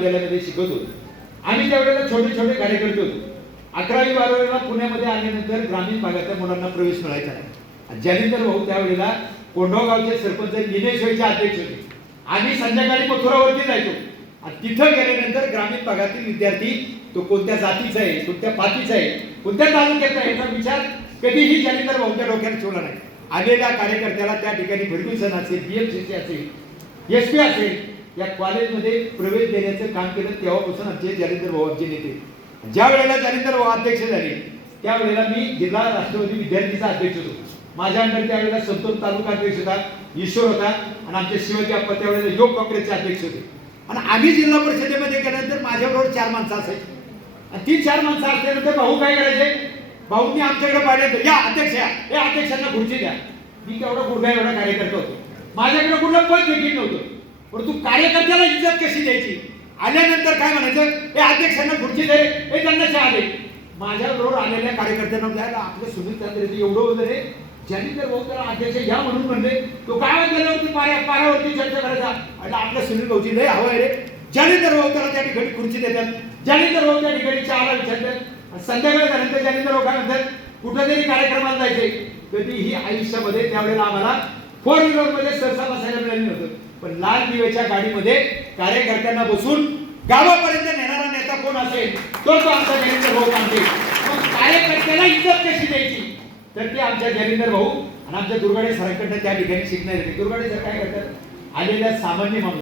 विद्यालयामध्ये शिकत होतो. आम्ही त्यावेळेला छोटे छोटे कार्यकर्ते होतो. अकरावी बारावीला पुण्यामध्ये आल्यानंतर ग्रामीण भागातल्या मुलांना प्रवेश मिळायचा नाही. आणि भाऊ त्यावेळेला कोंढवगावचे सरपंच निलेश्वरचे अध्यक्ष होते. आम्ही संध्याकाळी मथुरावरती जायचो. आणि तिथं गेल्यानंतर ग्रामीण भागातील विद्यार्थी तो कोणत्या जातीचा आहे कोणत्या पातीचा आहे कोणत्या तालुक्याचा आहे याचा विचार कधीही जालिंदर भाऊच्या डोक्यात ठेवला नाही. आलेल्या कार्यकर्त्याला त्या ठिकाणी फर्ग्युसन असेल बीएमसीसी असेल एस पी असेल या कॉलेजमध्ये प्रवेश देण्याचं काम केलं तेव्हापासून आमचे जालिंदर भाऊ आमचे नेते. ज्या वेळेला जालिंदर भाऊ अध्यक्ष झाले त्यावेळेला मी जिल्हा राष्ट्रवादी विद्यार्थीचा अध्यक्ष होतो. माझ्या अंडर त्यावेळेला संतोष तालुका अध्यक्ष होता ईश्वर होता आणि आमचे शिवाजी अप्पा त्यावेळेला योग काँग्रेसचे अध्यक्ष होते. आणि आम्ही जिल्हा परिषदेमध्ये गेल्यानंतर माझ्याबरोबर चार माणसं असायची. आणि ती चार माणसं असल्यानंतर भाऊ काय करायचे? भाऊंनी आमच्याकडे पाहिल्यानंतर या अध्यक्ष या अध्यक्षांना खुर्ची द्या. मी केवढा गुडघा एवढा कार्यकर्ता होतो. माझ्याकडे कुठलं पद देखील नव्हतं. परंतु कार्यकर्त्याला इज्जत कशी द्यायची? आल्यानंतर काय म्हणायचं? हे अध्यक्षांना खुर्ची दे हे त्यांना चहा दे. माझ्याबरोबर आलेल्या कार्यकर्त्यांना द्यायला आपलं सुनील चांद्रे एवढं वगैरे ज्यांनी तर भाऊ त्याला अध्यक्ष घ्या म्हणून म्हणले. तो काय म्हणतो पाया पायावरती चर्चा करायचा? आणि आपल्या सुनील भाऊची लय हवं आहे रे. ज्याने तर भाऊ त्याला त्या ठिकाणी खुर्ची देतात ज्याने तर भाऊ त्या ठिकाणी चहाला विचारतात. आणि संध्याकाळी झाल्यानंतर ज्याने तर भाऊ काय म्हणतात कुठेतरी कार्यक्रमाला जायचे कधी ही आयुष्यामध्ये त्यावेळेला आम्हाला फोर व्हीलरमध्ये सहसा बसायला मिळालं नव्हतं. पण लाल दिव्याच्या गाडीमध्ये कार्यकर्त्यांना बसून गावापर्यंत नेणारा नेता कोण असेल तो तो आमचा जयेंद्र भाऊ मानते मग कार्यकर्त्याला इज्जत कशी द्यायची? तर ते आमच्या जयेंद्र भाऊ आणि आमच्या दुर्गाडे सरांकडनं त्या ठिकाणी शिकणार दुर्गाडे सर काय करतात? आलेल्या सामान्य माणूस